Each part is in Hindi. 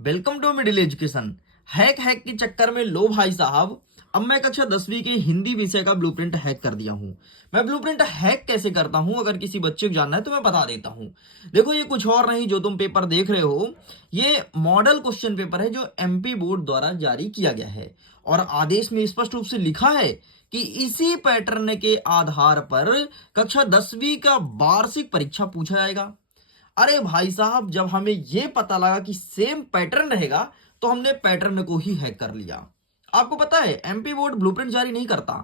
Welcome to middle education. हैक हैक के चक्कर में लो भाई साहब, अब मैं कक्षा 10वीं के हिंदी विषय का ब्लूप्रिंट हैक कर दिया हूँ। मैं ब्लूप्रिंट हैक कैसे करता हूँ, अगर किसी बच्चे को जानना है तो मैं बता देता हूँ। देखो, ये कुछ और नहीं जो तुम पेपर देख रहे हो, ये मॉडल क्वेश्चन पेपर है जो एमपी बोर्ड द्वारा जारी किया गया है। और आदेश में स्पष्ट रूप से लिखा है कि इसी पैटर्न के आधार पर कक्षा 10वीं का वार्षिक परीक्षा पूछा जाएगा। अरे भाई साहब, जब हमें यह पता लगा कि सेम पैटर्न रहेगा तो हमने पैटर्न को ही हैक कर लिया। आपको पता है एमपी बोर्ड ब्लूप्रिंट जारी नहीं करता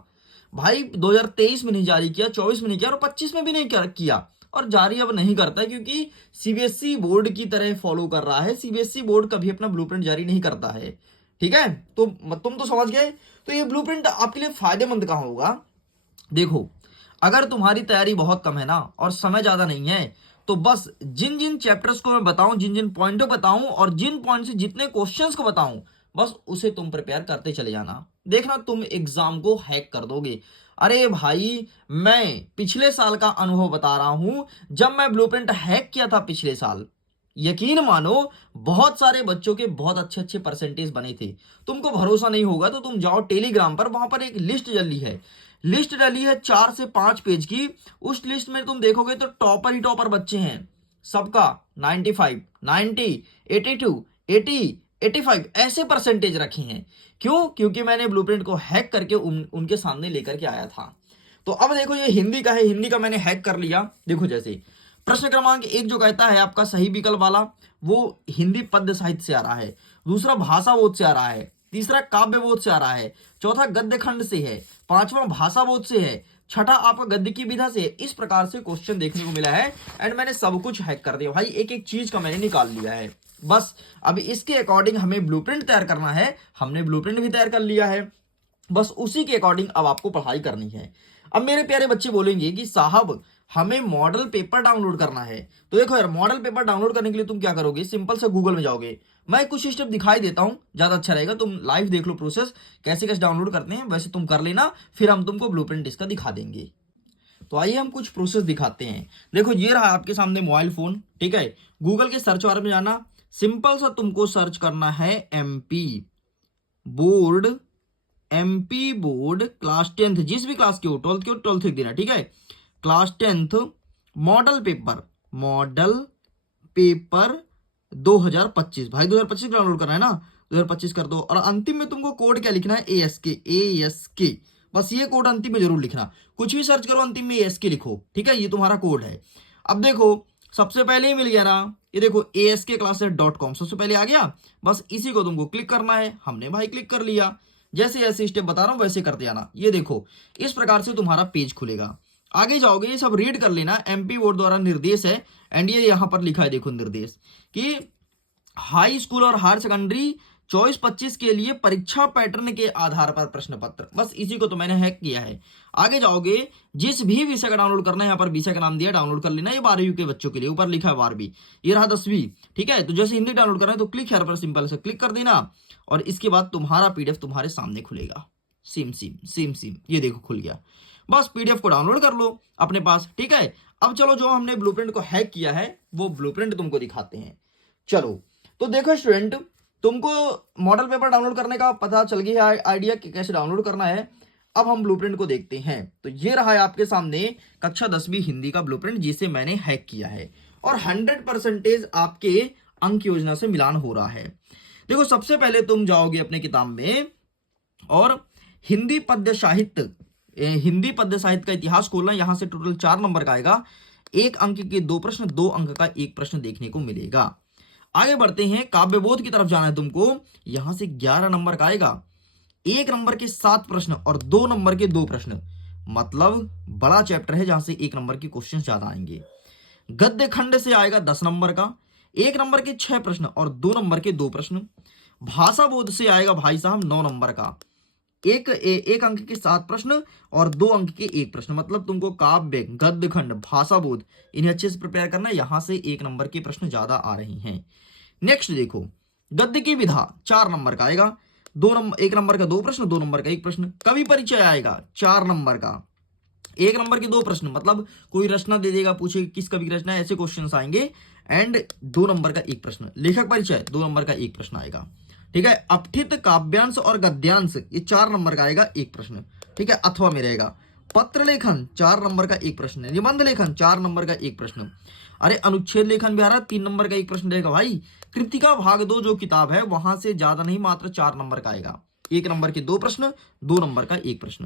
भाई। 2023 में नहीं जारी किया, 24 में नहीं किया और 25 में भी नहीं किया और जारी अब नहीं करता है, क्योंकि सीबीएसई बोर्ड की तरह फॉलो कर रहा है। सीबीएसई बोर्ड कभी अपना ब्लूप्रिंट जारी नहीं करता है। ठीक है, तो तुम तो समझ गए। तो ये ब्लूप्रिंट आपके लिए फायदेमंद कहां होगा? देखो, अगर तुम्हारी तैयारी बहुत कम है ना और समय ज्यादा नहीं है, तो बस जिन जिन चैप्टर्स को मैं बताऊं, जिन जिन पॉइंटों बताऊं और जिन पॉइंट से जितने क्वेश्चंस को बताऊं, बस उसे तुम प्रिपेयर करते चले जाना। देखना तुम एग्जाम को हैक कर दोगे। अरे भाई, मैं पिछले साल का अनुभव बता रहा हूं। जब मैं ब्लूप्रिंट हैक किया था पिछले साल, यकीन मानो, बहुत सारे बच्चों के बहुत अच्छे अच्छे परसेंटेज बने थे। तुमको भरोसा नहीं होगा तो तुम जाओ टेलीग्राम पर, वहां पर एक लिस्ट डली है 4 से 5 पेज की। उस लिस्ट में तुम देखोगे तो टॉपर ही टॉपर बच्चे हैं सबका। 95, 90, 82, 80, 85 ऐसे परसेंटेज रखे हैं। क्यों? क्योंकि मैंने ब्लूप्रिंट को हैक करके उनके सामने लेकर के आया था। तो अब देखो, ये हिंदी का है, हिंदी का मैंने हैक कर लिया। देखो, जैसे प्रश्न क्रमांक 1 जो कहता है आपका सही विकल्प वाला, वो हिंदी पद्य साहित्य से आ रहा है। दूसरा भाषा बोध से आ रहा है। तीसरा काव्य बोध से आ रहा है। चौथा गद्य खंड से है। पांचवा भाषा बोध से है। छठा आपका गद्य की विधा से है। इस प्रकार से क्वेश्चन देखने को मिला है एंड मैंने सब कुछ हैक कर दिया भाई। एक एक चीज का मैंने निकाल लिया है। बस अब इसके अकॉर्डिंग हमें ब्लूप्रिंट तैयार करना है। हमने ब्लूप्रिंट भी तैयार कर लिया है। बस उसी के अकॉर्डिंग अब आपको पढ़ाई करनी है। अब मेरे प्यारे बच्चे बोलेंगे कि साहब, हमें मॉडल पेपर डाउनलोड करना है। तो देखो यार, मॉडल पेपर डाउनलोड करने के लिए तुम क्या करोगे? सिंपल से गूगल में जाओगे। मैं कुछ स्टेप दिखाई देता हूं, ज्यादा अच्छा रहेगा। तुम लाइव देख लो प्रोसेस, कैसे कैसे डाउनलोड करते हैं, वैसे तुम कर लेना। फिर हम तुमको ब्लूप्रिंट इसका दिखा देंगे। तो आइए हम कुछ प्रोसेस दिखाते हैं। देखो, ये रहा आपके सामने मोबाइल फोन। ठीक है, गूगल के सर्च बार में जाना। सिंपल सा तुमको सर्च करना है MP board. MP board class 10th, जिस भी क्लास के हो, 12th के हो 12th लिख देना। ठीक है, क्लास 10th मॉडल पेपर 2025। भाई 2025 डाउनलोड करना है ना, 2025 कर दो। और अंतिम में तुमको कोड क्या लिखना है? ASK। बस ये कोड अंतिम में जरूर लिखना। कुछ भी सर्च करो, अंतिम में ASK लिखो। ठीक है, ये तुम्हारा कोड है। अब देखो, सबसे पहले ही मिल गया ना, ये देखो askclasses.com सबसे पहले आ गया। बस इसी को तुमको क्लिक करना है। हमने भाई क्लिक कर लिया। जैसे जैसे स्टेप बता रहा हूं वैसे करते जाना। ये देखो, इस प्रकार से तुम्हारा पेज खुलेगा। आगे जाओगे, ये सब रीड कर लेना। एमपी बोर्ड द्वारा निर्देश है एंड ये यहां पर लिखा है, देखो निर्देश कि हाई स्कूल और हायर सेकेंडरी 24-25 के लिए परीक्षा पैटर्न के आधार पर प्रश्न पत्र। बस इसी को तो मैंने हैक किया है। आगे जाओगे, जिस भी विषय का डाउनलोड करना है, यहाँ पर विषय का नाम दिया, डाउनलोड कर लेना। ये 12वीं के बच्चों के लिए, ऊपर लिखा है 12वीं। ये रहा 10वीं। ठीक है, तो जैसे हिंदी डाउनलोड करना है तो क्लिक पर सिंपल से क्लिक कर देना और इसके बाद तुम्हारा पीडीएफ तुम्हारे सामने खुलेगा। सेम ये देखो खुल गया। बस पीडीएफ को डाउनलोड कर लो अपने पास। ठीक है, अब चलो, जो हमने ब्लूप्रिंट को हैक किया है वो ब्लूप्रिंट तुमको दिखाते हैं। चलो, तो देखो स्टूडेंट, तुमको मॉडल पेपर डाउनलोड करने का पता चल गया है, आइडिया कि कैसे डाउनलोड करना है। अब हम ब्लूप्रिंट को देखते हैं। तो ये रहा है आपके सामने कक्षा 10वीं हिंदी का ब्लूप्रिंट, जिसे मैंने हैक किया है और 100% आपके अंक योजना से मिलान हो रहा है। देखो, सबसे पहले तुम जाओगे अपने किताब में और हिंदी पद्य साहित्य का इतिहास खोलना। यहां से टोटल 4 नंबर का आएगा। 1 अंक के 2 प्रश्न, 2 अंक का 1 प्रश्न देखने को मिलेगा। आगे बढ़ते हैं, काव्यबोध की तरफ जाना है तुमको। यहां से 11 नंबर का आएगा। 1 नंबर के 7 प्रश्न और 2 नंबर के 2 प्रश्न, मतलब बड़ा चैप्टर है जहां से 1 नंबर के क्वेश्चन ज्यादा आएंगे। गद्य खंड से आएगा 10 नंबर का, 1 नंबर के 6 प्रश्न और 2 नंबर के 2 प्रश्न। भाषा बोध से आएगा भाई साहब 9 नंबर का, एक अंक के 7 प्रश्न और 2 अंक के 1 प्रश्न, मतलब तुमको काव्य, गद्य खंड, भाषा बोध इन्हें अच्छे से प्रिपेयर करना है। यहां से 1 नंबर के प्रश्न ज्यादा आ रहे हैं। नेक्स्ट देखो, गद्य की विधा 4 नंबर का आएगा। 1 नंबर का 2 प्रश्न, 2 नंबर का 1 प्रश्न। कवि परिचय आएगा 4 नंबर का। एक नंबर के 2 प्रश्न, मतलब कोई रचना दे देगा, पूछे किस कवि की रचना है, ऐसे क्वेश्चंस आएंगे। एंड 2 नंबर का 1 प्रश्न, लेखक परिचय 2 नंबर का 1 प्रश्न आएगा। ठीक है, अपठित काव्यांश और गद्यांश ये 4 नंबर का आएगा 1 प्रश्न। ठीक है, अथवा में रहेगा। पत्र लेखन 4 नंबर का 1 प्रश्न, निबंध लेखन 4 नंबर का 1 प्रश्न। अरे अनुच्छेद लेखन भी आ रहा, 3 नंबर का 1 प्रश्न रहेगा भाई। कृतिका भाग 2 जो किताब है वहां से ज्यादा नहीं, मात्र 4 नंबर का आएगा। 1 नंबर के 2 प्रश्न, 2 नंबर का 1 प्रश्न।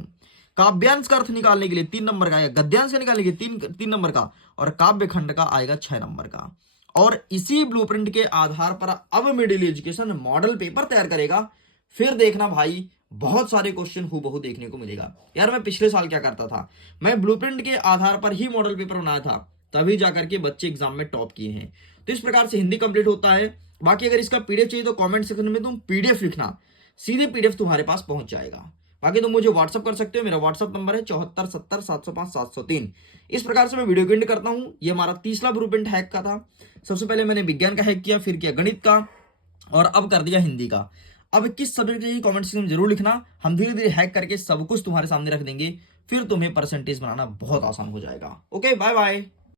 काव्यांश का अर्थ निकालने के लिए 3 नंबर का आएगा, गद्यांश का निकालने के लिए 3 नंबर का, और काव्य खंड का आएगा 6 नंबर का। और इसी ब्लूप्रिंट के आधार पर अब मिडिल एजुकेशन मॉडल पेपर तैयार करेगा। फिर देखना भाई, बहुत सारे क्वेश्चन हूबहू देखने को मिलेगा। यार मैं पिछले साल क्या करता था, मैं ब्लूप्रिंट के आधार पर ही मॉडल पेपर बनाया था, तभी जाकर के बच्चे एग्जाम में टॉप किए हैं। तो इस प्रकार से हिंदी कंप्लीट होता है। बाकी अगर इसका पीडीएफ चाहिए तो कमेंट सेक्शन में तुम पीडीएफ लिखना, सीधे पीडीएफ तुम्हारे पास पहुंच जाएगा। बाकी तुम मुझे व्हाट्सअप कर सकते हो, मेरा व्हाट्सअप नंबर है 7470705703। इस प्रकार से मैं वीडियो को एंड करता हूं। ये हमारा तीसरा ब्लूप्रिंट हैक का था। सबसे पहले मैंने विज्ञान का हैक किया, फिर किया गणित का, और अब कर दिया हिंदी का। अब किस सब्जेक्ट की कमेंट सेक्शन में जरूर लिखना, हम धीरे धीरे हैक करके सब कुछ तुम्हारे सामने रख देंगे। फिर तुम्हें परसेंटेज बनाना बहुत आसान हो जाएगा। Okay, bye bye.